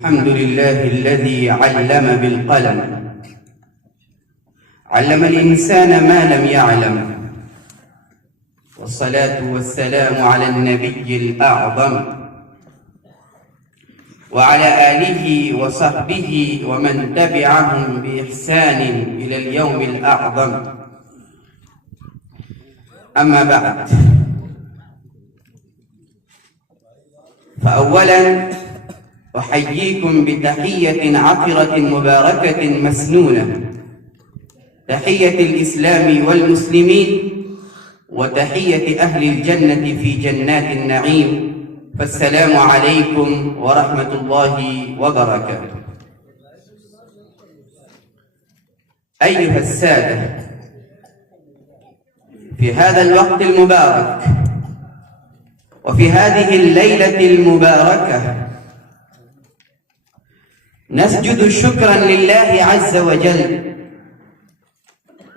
الحمد لله الذي علم بالقلم، علم الإنسان ما لم يعلم، والصلاة والسلام على النبي الأعظم وعلى آله وصحبه ومن تبعهم بإحسان إلى اليوم الأعظم. أما بعد، فأولاً أحييكم بتحية عطرة مباركة مسنونة، تحية الإسلام والمسلمين وتحية أهل الجنة في جنات النعيم، فالسلام عليكم ورحمة الله وبركاته. أيها السادة، في هذا الوقت المبارك وفي هذه الليلة المباركة نسجد شكرا لله عز وجل،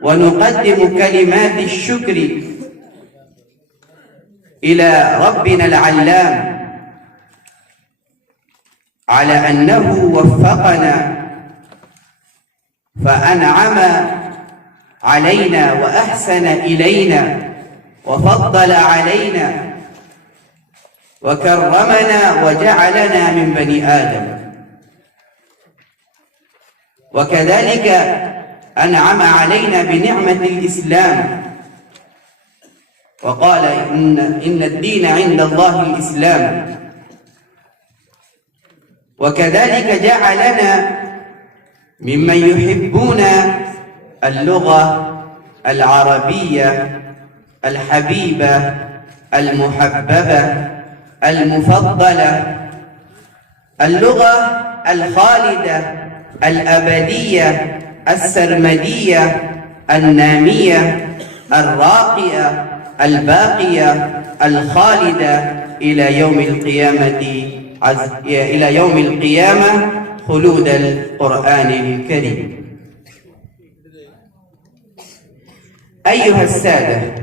ونقدم كلمات الشكر إلى ربنا العلام على أنه وفقنا فأنعم علينا وأحسن إلينا وفضل علينا وكرمنا وجعلنا من بني آدم، وكذلك أنعم علينا بنعمة الإسلام، وقال إن الدين عند الله الإسلام، وكذلك جعلنا ممن يحبون اللغة العربية الحبيبة المحببة المفضلة، اللغة الخالدة الأبدية السرمدية النامية الراقية الباقية الخالدة إلى يوم القيامة خلود القرآن الكريم. أيها السادة،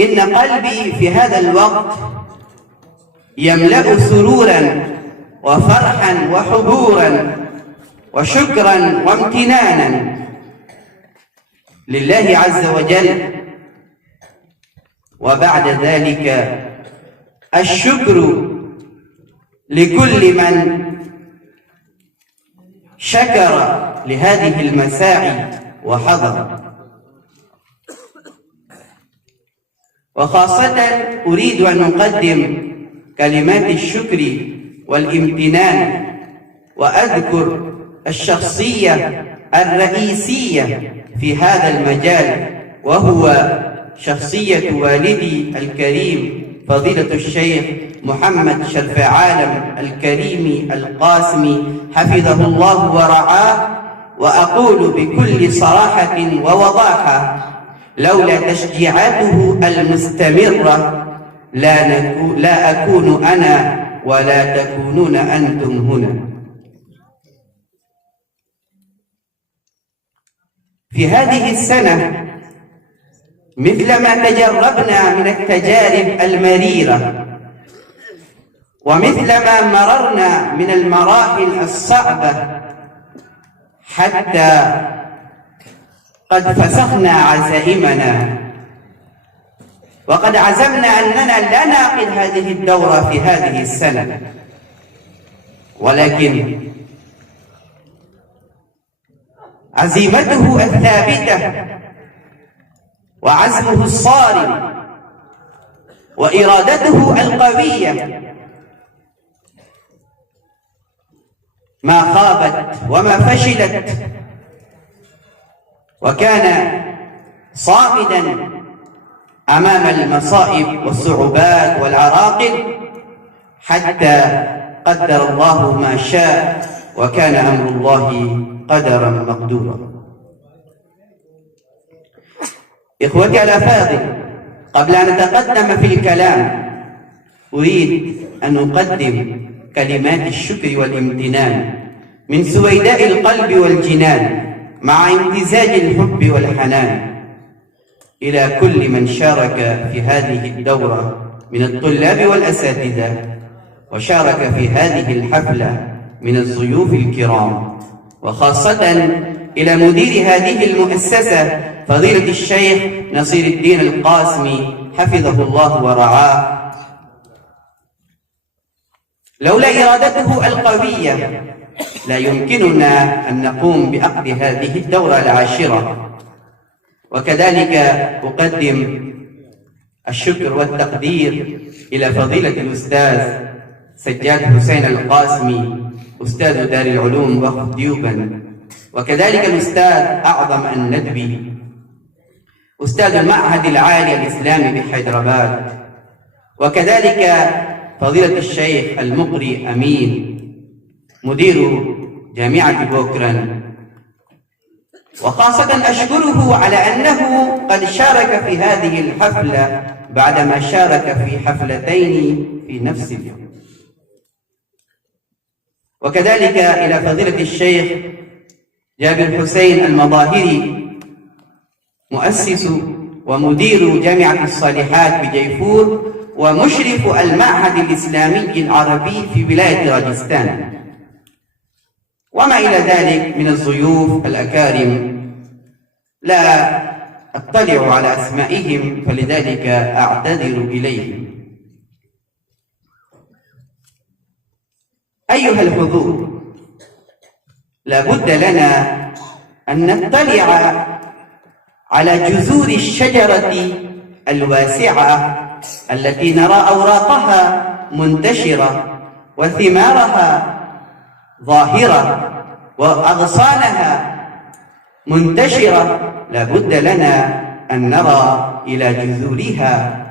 إن قلبي في هذا الوقت يملأ سرورا وفرحا وحبورا وشكرا وامتنانا لله عز وجل، وبعد ذلك الشكر لكل من شكر لهذه المساعي وحضر. وخاصة أريد أن أقدم كلمات الشكر والامتنان وأذكر الشخصية الرئيسية في هذا المجال، وهو شخصية والدي الكريم فضيلة الشيخ محمد شرف عالم الكريم القاسمي حفظه الله ورعاه. وأقول بكل صراحة ووضاحة: لولا تشجيعاته المستمرة لا أكون أنا ولا تكونون أنتم هنا. في هذه السنة مثلما تجربنا من التجارب المريرة، ومثلما مررنا من المراحل الصعبة، حتى قد فسخنا عزائمنا وقد عزمنا أننا لا نعقد هذه الدورة في هذه السنة، ولكن عزيمته الثابتة وعزمه الصارم وإرادته القوية ما خابت وما فشلت، وكان صامدا أمام المصائب والصعوبات والعراقل حتى قدر الله ما شاء، وكان أمر الله قدرا مقدورا. إخوتي الأفاضل، قبل أن أتقدم في الكلام أريد أن أقدم كلمات الشكر والامتنان من سويداء القلب والجنان، مع امتزاج الحب والحنان، إلى كل من شارك في هذه الدورة من الطلاب والأساتذة، وشارك في هذه الحفلة من الضيوف الكرام، وخاصة إلى مدير هذه المؤسسة فضيلة الشيخ نصير الدين القاسمي حفظه الله ورعاه. لولا إرادته القوية لا يمكننا أن نقوم بعقد هذه الدورة العاشرة. وكذلك أقدم الشكر والتقدير إلى فضيلة الأستاذ سجاد حسين القاسمي أستاذ دار العلوم وقف ديوبند، وكذلك الأستاذ أعظم الندبي أستاذ المعهد العالي الإسلامي بحيدرباد، وكذلك فضيلة الشيخ المقري أمين مدير جامعة بوكران. وخاصة أشكره على أنه قد شارك في هذه الحفلة بعدما شارك في حفلتين في نفس اليوم. وكذلك إلى فضيلة الشيخ جابر حسين المظاهري مؤسس ومدير جامعة الصالحات بجيفور ومشرف المعهد الإسلامي العربي في ولاية راجستان، وما إلى ذلك من الضيوف الأكارم لا أطلع على أسمائهم فلذلك أعتذر إليهم. أيها الحضور، لا بد لنا أن نطلع على جذور الشجرة الواسعة التي نرى أوراقها منتشرة وثمارها ظاهرة وأغصانها منتشرة. لا بد لنا أن نرى إلى جذورها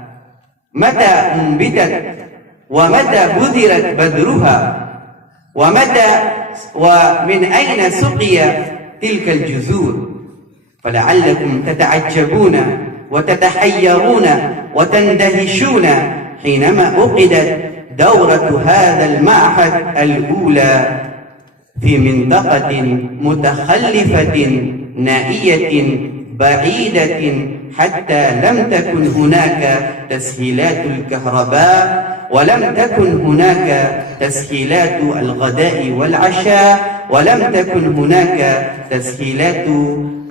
متى أنبتت ومتى بذرت بذرها ومن أين سقي تلك الجذور. فلعلكم تتعجبون وتتحيرون وتندهشون حينما عقدت دورة هذا المعهد الأولى في منطقة متخلفة نائية بعيدة، حتى لم تكن هناك تسهيلات الكهرباء ولم تكن هناك تسهيلات الغداء والعشاء ولم تكن هناك تسهيلات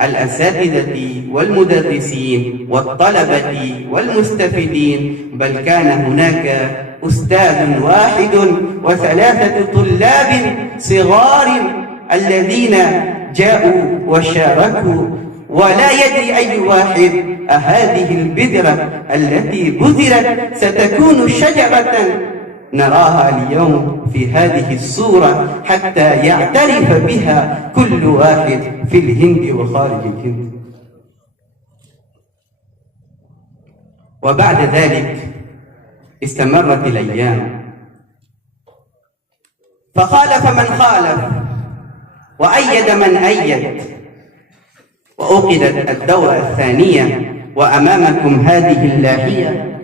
الأساتذة والمدرسين والطلبة والمستفيدين، بل كان هناك أستاذ واحد وثلاثة طلاب صغار الذين جاءوا وشاركوا، ولا يدري أي واحد هذه البذرة التي بذرت ستكون شجرة نراها اليوم في هذه الصورة حتى يعترف بها كل واحد في الهند وخارج الهند. وبعد ذلك استمرت الأيام، فخالف من خالف وأيد من أيد، وأوقدت الدورة الثانية. وأمامكم هذه اللاهية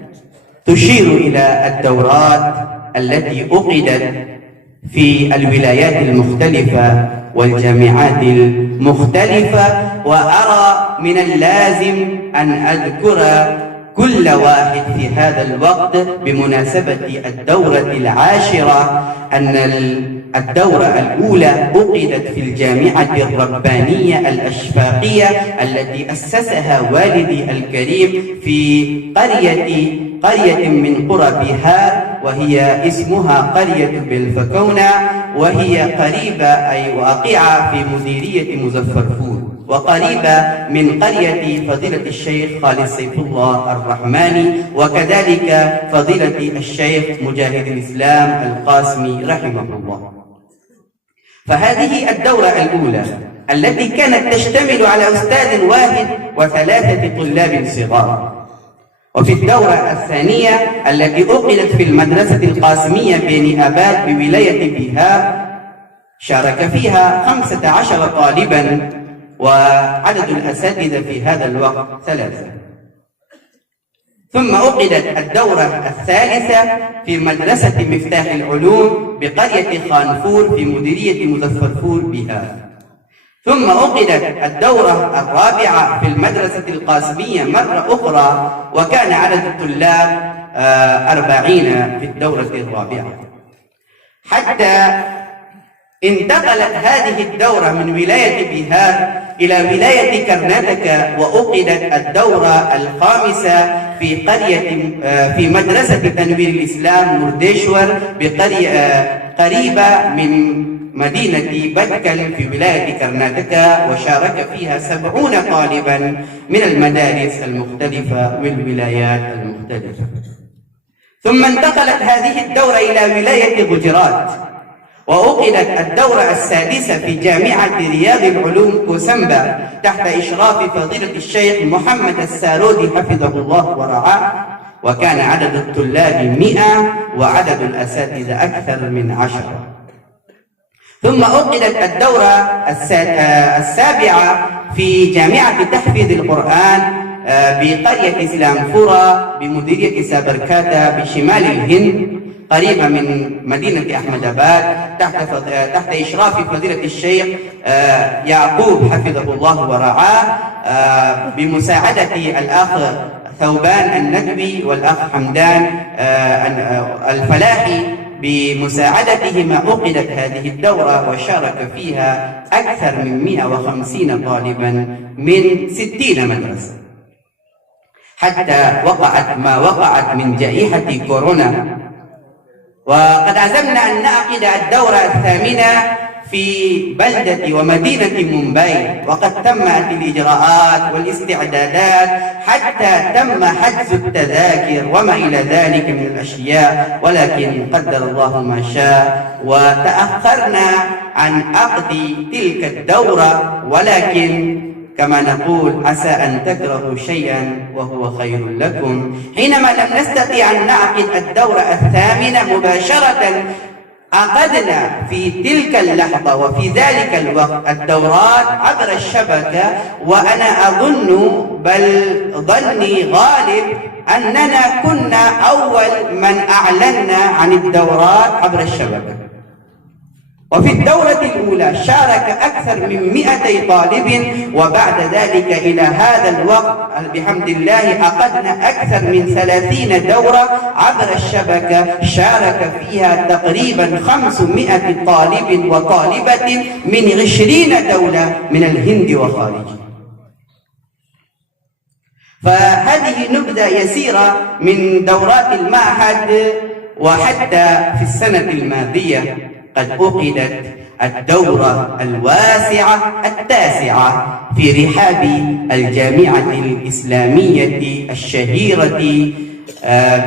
تشير إلى الدورات التي عقدت في الولايات المختلفة والجامعات المختلفة، وأرى من اللازم أن أذكر كل واحد في هذا الوقت بمناسبة الدورة العاشرة. أن الدورة الأولى عقدت في الجامعة الربانية الأشفاقية التي أسسها والدي الكريم في قرية من قرى بيهار، وهي اسمها قرية بالفكونة، وهي قريبة أي واقعة في مديرية مظفرپور، وقريبة من قرية فضيلة الشيخ خالد سيف الله الرحماني، وكذلك فضيلة الشيخ مجاهد الإسلام القاسمي رحمه الله. فهذه الدورة الأولى التي كانت تشتمل على أستاذ واحد وثلاثة طلاب صغار. وفي الدورة الثانية التي عقدت في المدرسة القاسمية بني آباد بولاية بيهار شارك فيها 15 طالبا، وعدد الأساتذة في هذا الوقت 3. ثم عقدت الدورة الثالثة في مدرسة مفتاح العلوم بقرية خانفور في مديرية مظفرپور بيهار. ثم عقدت الدورة الرابعة في المدرسة القاسمية مرة أخرى، وكان عدد الطلاب 40 في الدورة الرابعة، حتى انتقلت هذه الدورة من ولاية بيهار إلى ولاية كرناتكا، وأُقِدت الدورة الخامسة في قرية في مدرسة تنوير الإسلام مرديشور بقرية قريبة من مدينة بتكل في ولاية كرناتكا، وشارك فيها 70 طالبا من المدارس المختلفة والولايات المختلفة. ثم انتقلت هذه الدورة إلى ولاية غجرات، وأُقِدت الدورة السادسة في جامعة رياض العلوم كوسمبا تحت إشراف فضيلة الشيخ محمد السارودي حفظه الله ورعاه، وكان عدد الطلاب 100 وعدد الأساتذة أكثر من 10. ثم أُقِدت الدورة السابعة في جامعة تحفيظ القرآن بقرية سلامفورا بمديرية سابركاتا بشمال الهند قريبة من مدينة أحمد آباد تحت إشراف فضيلة الشيخ يعقوب حفظه الله ورعاه، بمساعدة الأخ ثوبان الندوي والأخ حمدان الفلاحي. بمساعدتهما أُقِدت هذه الدورة، وشارك فيها أكثر من 150 طالبا من 60 مدرسة، حتى وقعت من جائحة كورونا. وقد عزمنا أن نعقد الدورة الثامنة في بلدة ومدينة مومباي، وقد تمت الإجراءات والاستعدادات حتى تم حجز التذاكر وما إلى ذلك من الأشياء، ولكن قدر الله ما شاء وتأخرنا عن عقد تلك الدورة. ولكن كما نقول عسى أن تكرهوا شيئا وهو خير لكم. حينما لم نستطيع أن نعقد الدورة الثامنة مباشرة، عقدنا في تلك اللحظة وفي ذلك الوقت الدورات عبر الشبكة، وأنا أظن بل ظني غالب أننا كنا أول من أعلنا عن الدورات عبر الشبكة. وفي الدورة الأولى شارك أكثر من 200 طالب، وبعد ذلك إلى هذا الوقت بحمد الله عقدنا أكثر من 30 دورة عبر الشبكة شارك فيها تقريبا 500 طالب وطالبة من 20 دولة من الهند وخارجها. فهذه نبذة يسيرة من دورات المعهد. وحتى في السنة الماضية قد أُقِدت الدورة الواسعة التاسعة في رحاب الجامعة الإسلامية الشهيرة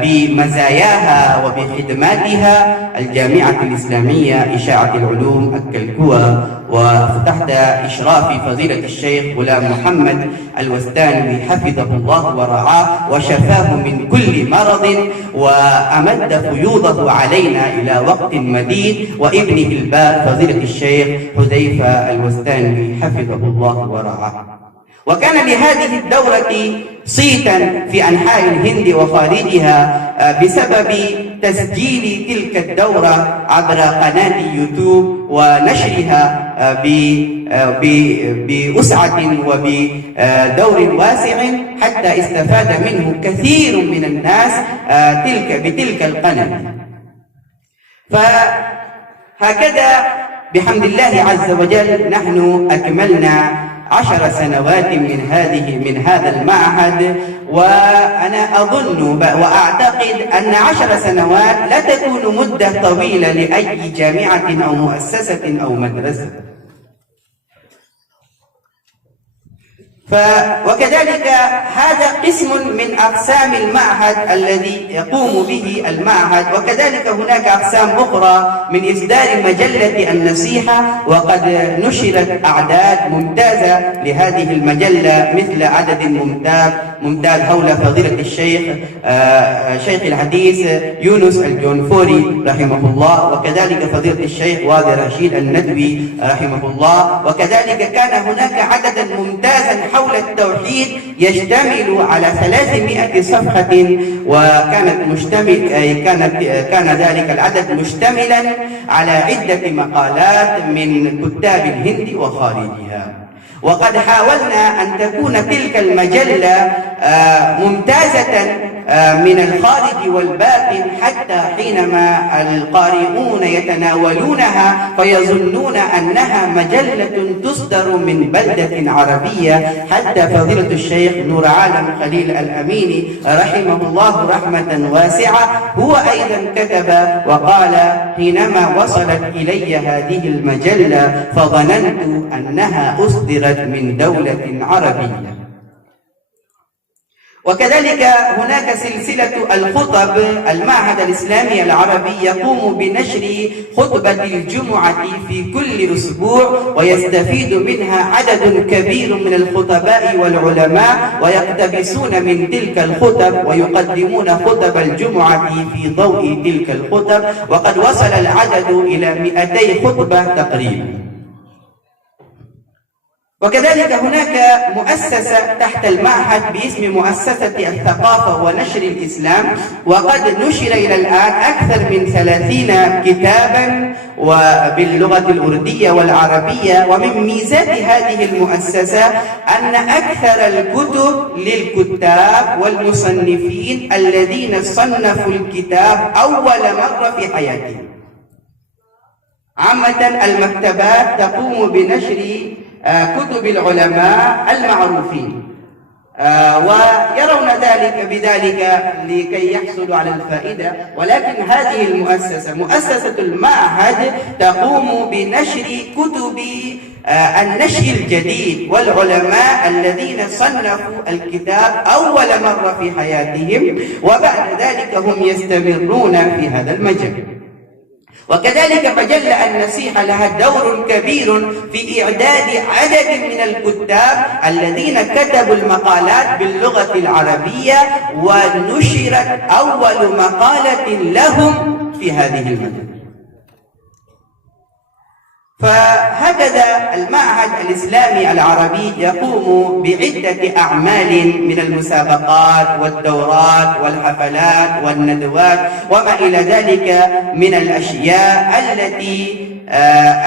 بمزاياها وبخدماتها، الجامعة الإسلامية إشاعة العلوم الكلكوة، وتحت إشراف فضيلة الشيخ غلام محمد الوستانوي حفظه الله ورعاه وشفاه من كل مرض، وأمد فيوضه علينا إلى وقت مديد، وابنه البار فضيلة الشيخ حذيفة الوستانوي حفظه الله ورعاه. وكان لهذه الدورة صيتا في أنحاء الهند وخارجها بسبب تسجيل تلك الدورة عبر قناة يوتيوب ونشرها بوسعة وبدور واسع، حتى استفاد منه كثير من الناس بتلك القناة. فهكذا بحمد الله عز وجل نحن أكملنا 10 سنوات من هذا المعهد. وأنا أظن وأعتقد أن 10 سنوات لا تكون مدة طويلة لأي جامعة أو مؤسسة أو مدرسة. وكذلك هذا قسم من أقسام المعهد الذي يقوم به المعهد، وكذلك هناك أقسام أخرى من إصدار مجلة النصيحة، وقد نشرت أعداد ممتازة لهذه المجلة مثل عدد ممتاز حول فضيلة الشيخ شيخ الحديث يونس الجونفوري رحمه الله، وكذلك فضيلة الشيخ واذي رشيد الندوي رحمه الله. وكذلك كان هناك عددا ممتازا حول التوحيد يشتمل على 300 صفحة، كان ذلك العدد مشتملا على عدة مقالات من كتاب الهند وخارجها. وقد حاولنا أن تكون تلك المجلة ممتازة من الخارج والباطن، حتى حينما القارئون يتناولونها فيظنون أنها مجلة تصدر من بلدة عربية. حتى فضيلة الشيخ نور عالم خليل الأميني رحمه الله رحمة واسعة هو أيضا كتب وقال: حينما وصلت إلي هذه المجلة فظننت أنها أصدرت من دولة عربية. وكذلك هناك سلسلة الخطب. المعهد الإسلامي العربي يقوم بنشر خطبة الجمعة في كل أسبوع، ويستفيد منها عدد كبير من الخطباء والعلماء، ويقتبسون من تلك الخطب ويقدمون خطب الجمعة في ضوء تلك الخطب، وقد وصل العدد إلى 200 خطبة تقريبا. وكذلك هناك مؤسسة تحت المعهد باسم مؤسسة الثقافة ونشر الإسلام، وقد نشر إلى الآن أكثر من 30 كتابا وباللغة الأردية والعربية. ومن ميزات هذه المؤسسة أن أكثر الكتب للكتاب والمصنفين الذين صنفوا الكتاب أول مرة في حياتهم. عامة المكتبات تقوم بنشر كتب العلماء المعروفين، ويرون ذلك بذلك لكي يحصلوا على الفائدة. ولكن هذه المؤسسة، مؤسسة المعهد، تقوم بنشر كتب النشء الجديد والعلماء الذين صنفوا الكتاب أول مرة في حياتهم، وبعد ذلك هم يستمرون في هذا المجال. وكذلك مجلة النصيحة لها دور كبير في إعداد عدد من الكتاب الذين كتبوا المقالات باللغة العربية، ونشرت أول مقالة لهم في هذه المجلة. فهكذا المعهد الإسلامي العربي يقوم بعدة أعمال من المسابقات والدورات والحفلات والندوات وما إلى ذلك من الأشياء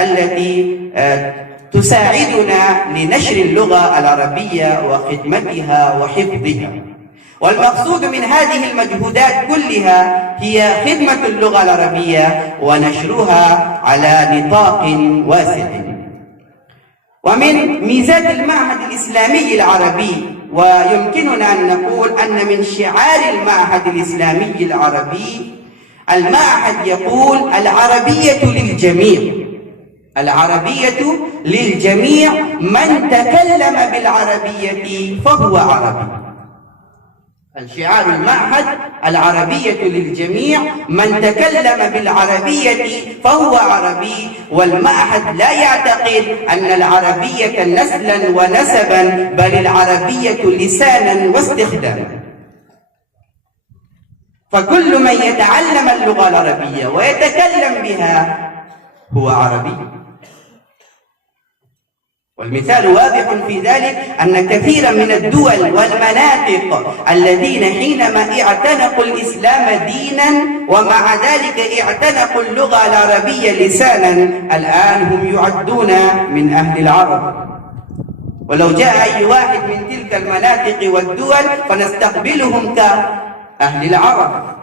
التي تساعدنا لنشر اللغة العربية وخدمتها وحفظها. والمقصود من هذه المجهودات كلها هي خدمة اللغة العربية ونشرها على نطاق واسع. ومن ميزات المعهد الإسلامي العربي، ويمكننا أن نقول أن من شعار المعهد الإسلامي العربي، المعهد يقول: العربية للجميع، العربية للجميع، من تكلم بالعربية فهو عربي. الشعار المعهد: العربية للجميع، من تكلم بالعربية فهو عربي. والمعهد لا يعتقد أن العربية نسلا ونسبا، بل العربية لسانا واستخداما. فكل من يتعلم اللغة العربية ويتكلم بها هو عربي. والمثال واضح في ذلك أن كثيرا من الدول والمناطق الذين حينما اعتنقوا الإسلام دينا ومع ذلك اعتنقوا اللغة العربية لسانا، الآن هم يعدون من أهل العرب. ولو جاء أي واحد من تلك المناطق والدول فنستقبلهم كأهل العرب.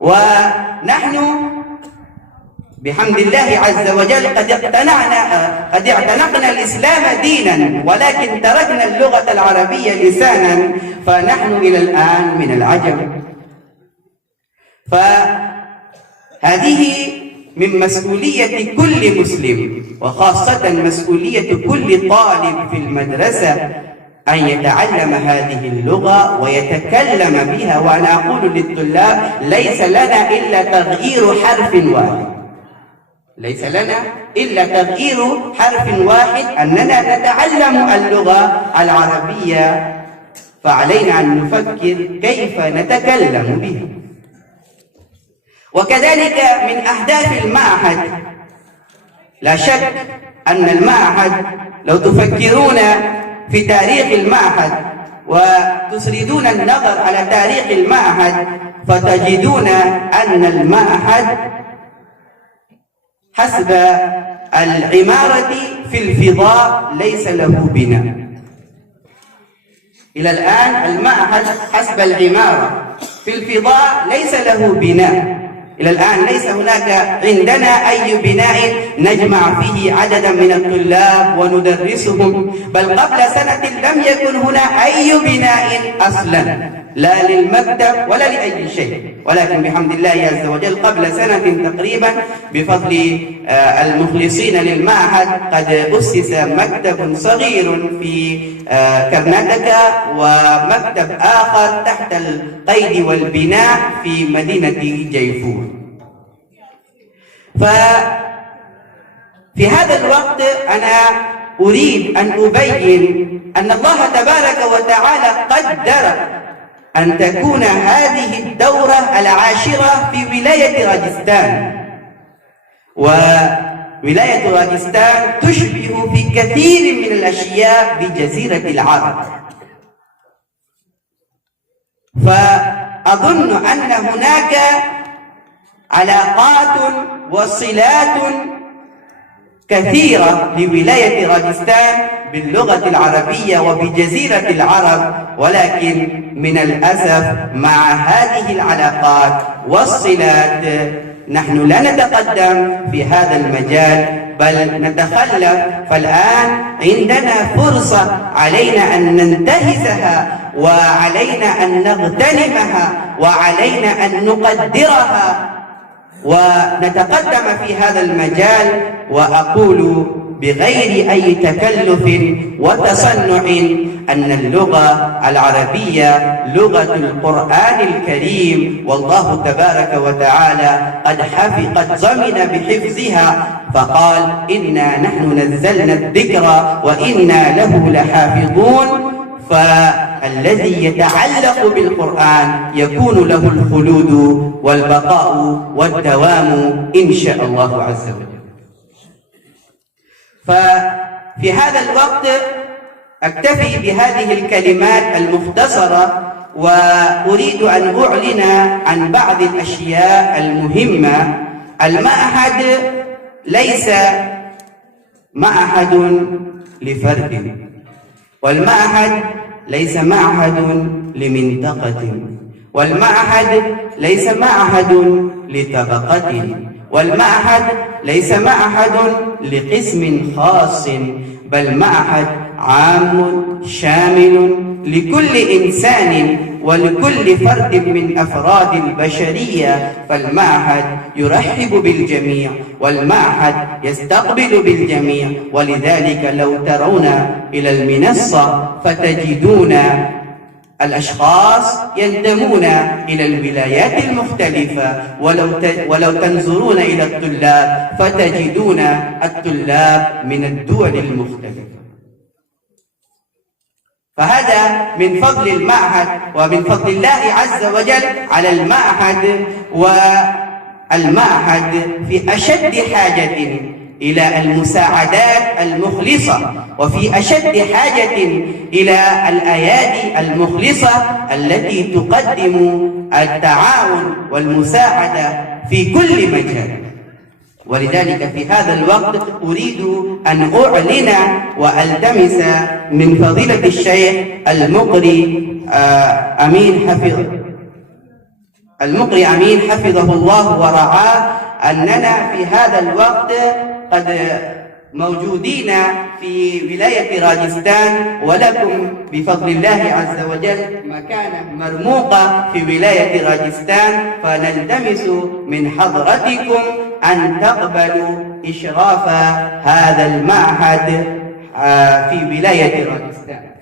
ونحن بحمد الله عز وجل قد اعتنقنا الإسلام دينا، ولكن تركنا اللغة العربية لسانا، فنحن إلى الآن من العجم. فهذه من مسؤولية كل مسلم، وخاصة مسؤولية كل طالب في المدرسة، أن يتعلم هذه اللغة ويتكلم بها. وأنا أقول للطلاب: ليس لنا إلا تغيير حرف واحد، ليس لنا إلا تغيير حرف واحد، أننا نتعلم اللغة العربية، فعلينا أن نفكر كيف نتكلم بها. وكذلك من أهداف المعهد، لا شك أن المعهد لو تفكرون في تاريخ المعهد وتسردون النظر على تاريخ المعهد فتجدون أن المعهد حسب العمارة في الفضاء ليس له بناء. إلى الآن المعهد حسب العمارة في الفضاء ليس له بناء. إلى الآن ليس هناك عندنا أي بناء نجمع فيه عددا من الطلاب وندرسهم، بل قبل سنة لم يكن هنا أي بناء أصلا، لا للمكتب ولا لأي شيء. ولكن بحمد الله عز وجل قبل سنة تقريبا بفضل المخلصين للمعهد قد أسس مكتب صغير في كرناتكا، ومكتب آخر تحت القيد والبناء في مدينة جيفور. ففي هذا الوقت أنا أريد أن أبين أن الله تبارك وتعالى قدر أن تكون هذه الدورة العاشرة في ولاية راجستان، وولاية راجستان تشبه في كثير من الأشياء بجزيرة العرب. فأظن أن هناك علاقات وصلات كثيرة لولاية راجستان باللغة العربية وبجزيرة العرب، ولكن من الأسف مع هذه العلاقات والصلات نحن لا نتقدم في هذا المجال بل نتخلف. فالآن عندنا فرصة علينا أن ننتهزها، وعلينا أن نغتنمها، وعلينا أن نقدرها ونتقدم في هذا المجال. وأقول بغير أي تكلف وتصنع أن اللغة العربية لغة القرآن الكريم، والله تبارك وتعالى قد ضمن بحفظها، فقال إنا نحن نزلنا الذكر وإنا له لحافظون. فالذي يتعلق بالقرآن يكون له الخلود والبقاء والدوام إن شاء الله عز وجل. ففي هذا الوقت أكتفي بهذه الكلمات المختصرة، وأريد أن أعلن عن بعض الأشياء المهمة. المعهد ليس معهد لفرد، والمعهد ليس معهد لمنطقة، والمعهد ليس معهد لطبقة، والمعهد ليس معهد لقسم خاص، بل معهد عام شامل لكل إنسان ولكل فرد من أفراد البشرية. فالمعهد يرحب بالجميع، والمعهد يستقبل بالجميع. ولذلك لو ترون إلى المنصة فتجدون الأشخاص ينتمون إلى الولايات المختلفة، ولو تنظرون إلى الطلاب فتجدون الطلاب من الدول المختلفة. فهذا من فضل المعهد ومن فضل الله عز وجل على المعهد. والمعهد في أشد حاجة إلى المساعدات المخلصة، وفي أشد حاجة إلى الأيادي المخلصة التي تقدم التعاون والمساعدة في كل مجال. ولذلك في هذا الوقت أريد أن أعلن وألتمس من فضيلة الشيخ المقري أمين حفظه الله ورعاه أننا في هذا الوقت قد موجودين في ولاية راجستان، ولكم بفضل الله عز وجل مكانة مرموقة في ولاية راجستان، فنلتمس من حضرتكم أن تقبلوا إشراف هذا المعهد في ولاية راجستان.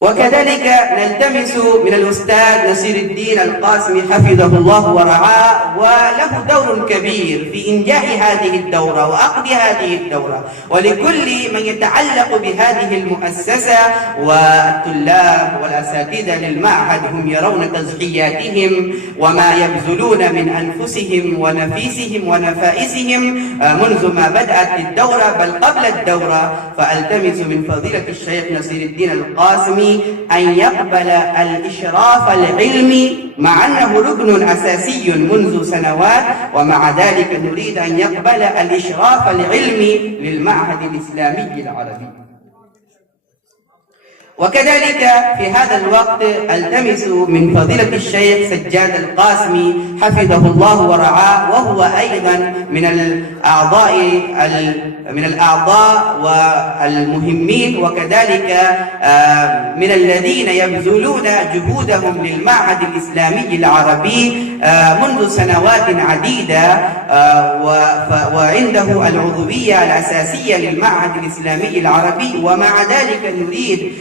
وكذلك نلتمس من الأستاذ نصير الدين القاسمي حفظه الله ورعاه، وله دور كبير في إنجاح هذه الدورة وعقد هذه الدورة، ولكل من يتعلق بهذه المؤسسة. والطلاب والأساتذة للمعهد هم يرون تضحياتهم وما يبذلون من أنفسهم ونفيسهم ونفائسهم منذ ما بدأت الدورة بل قبل الدورة. فألتمس من فضيلة الشيخ نصير الدين القاسمي أن يقبل الإشراف العلمي، مع أنه ركن أساسي منذ سنوات، ومع ذلك نريد أن يقبل الإشراف العلمي للمعهد الإسلامي العربي. وكذلك في هذا الوقت التمس من فضيلة الشيخ سجاد القاسمي حفظه الله ورعاه، وهو أيضا من الأعضاء والمهمين، وكذلك من الذين يبذلون جهودهم للمعهد الإسلامي العربي منذ سنوات عديدة، وعنده العضوية الأساسية للمعهد الإسلامي العربي. ومع ذلك نريد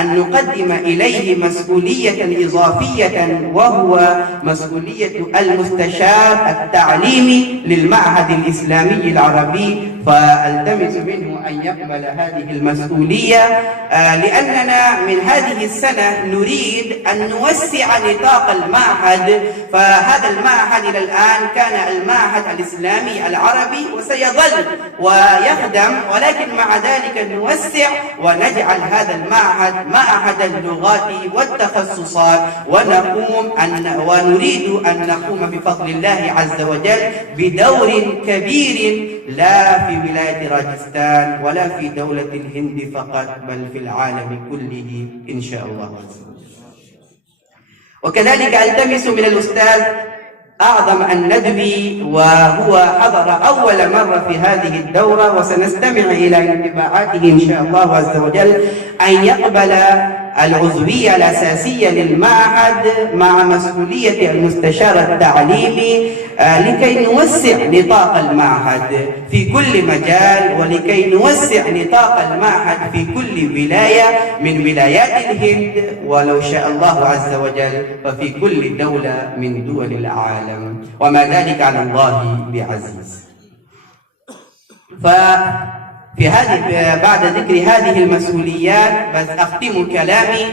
أن نقدم إليه مسؤولية إضافية، وهو مسؤولية المستشار التعليمي للمعهد الإسلامي العربي، فالتمس منه أن يقبل هذه المسؤولية، لأننا من هذه السنة نريد أن نوسع نطاق المعهد. فهذا المعهد إلى الآن كان المعهد الإسلامي العربي وسيظل ويخدم، ولكن مع ذلك نوسع ونجعل هذا المعهد معهد اللغات والتخصصات، ونريد أن نقوم بفضل الله عز وجل بدور كبير، لا في ولاية راجستان ولا في دولة الهند فقط، بل في العالم كله إن شاء الله. وكذلك التمس من الأستاذ أعظم الندبي، وهو حضر أول مرة في هذه الدورة وسنستمع إلى انطباعاته إن شاء الله عز وجل، أن يقبل العضوية الأساسية للمعهد مع مسؤولية المستشار التعليمي، لكي نوسع نطاق المعهد في كل مجال، ولكي نوسع نطاق المعهد في كل ولاية من ولايات الهند، ولو شاء الله عز وجل ففي كل دولة من دول العالم، وما ذلك على الله بعزيز. في بعد ذكر هذه المسؤوليات بس أختم كلامي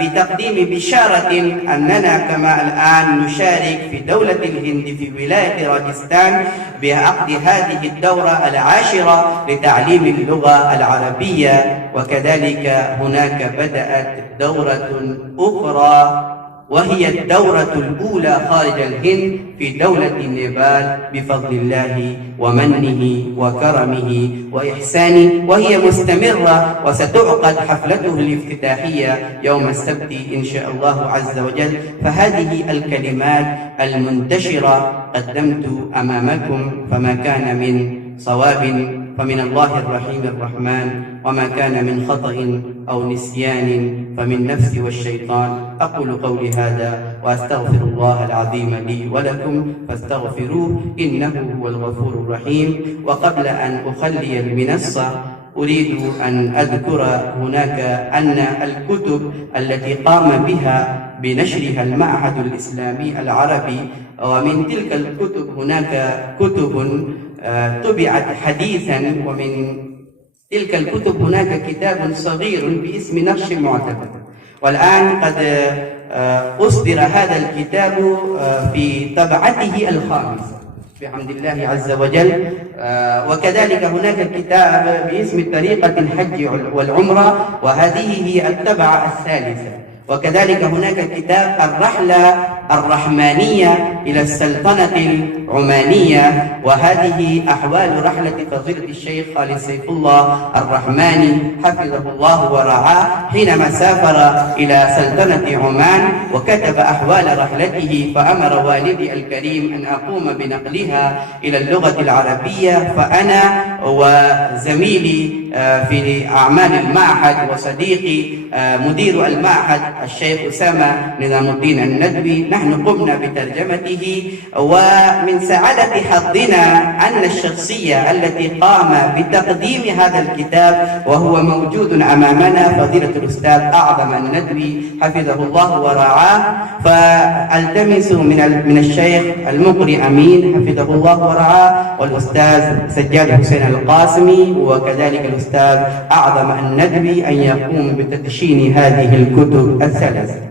بتقديم بشارة أننا كما الآن نشارك في دولة الهند في ولاية راجستان بعقد هذه الدورة العاشرة لتعليم اللغة العربية، وكذلك هناك بدأت دورة أخرى وهي الدورة الأولى خارج الهند في دولة نيبال بفضل الله ومنه وكرمه وإحسانه، وهي مستمرة، وستعقد حفلته الافتتاحية يوم السبت إن شاء الله عز وجل. فهذه الكلمات المنتشرة قدمت أمامكم، فما كان من صواب فمن الله الرحيم الرحمن، وما كان من خطأ أو نسيان فمن نفسي والشيطان. أقول قولي هذا وأستغفر الله العظيم لي ولكم فاستغفروه إنه هو الغفور الرحيم. وقبل أن أخلي المنصة أريد أن أذكر هناك أن الكتب التي قام بها بنشرها المعهد الإسلامي العربي، ومن تلك الكتب هناك كتب طبعت حديثا، ومن تلك الكتب هناك كتاب صغير باسم نقش معتبر، والآن قد أصدر هذا الكتاب في طبعته الخامسة بحمد الله عز وجل. وكذلك هناك كتاب باسم طريقة الحج والعمرة، وهذه هي الطبعة الثالثة. وكذلك هناك كتاب الرحلة الرحمانية إلى السلطنة العمانية، وهذه أحوال رحلة فضيلة الشيخ خالد سيف الله الرحماني حفظه الله ورعاه حينما سافر إلى سلطنة عمان، وكتب أحوال رحلته، فأمر والدي الكريم أن أقوم بنقلها إلى اللغة العربية. فأنا وزميلي في أعمال المعهد وصديقي مدير المعهد الشيخ أسامة نظام الدين الندبي نحن قمنا بترجمته. ومن سعادة حظنا أن الشخصية التي قام بتقديم هذا الكتاب وهو موجود أمامنا فضيلة الأستاذ أعظم الندبي حفظه الله ورعاه. فالتمس من الشيخ المقري أمين حفظه الله ورعاه، والأستاذ سجاد حسين القاسمي، وكذلك الأستاذ أعظم الندبي أن يقوم بتدشين هذه الكتب الثلاثة.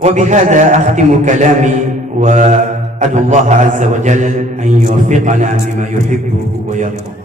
وبهذا أختم كلامي، وأدعو الله عز وجل أن يوفقنا بما يحب ويرضى.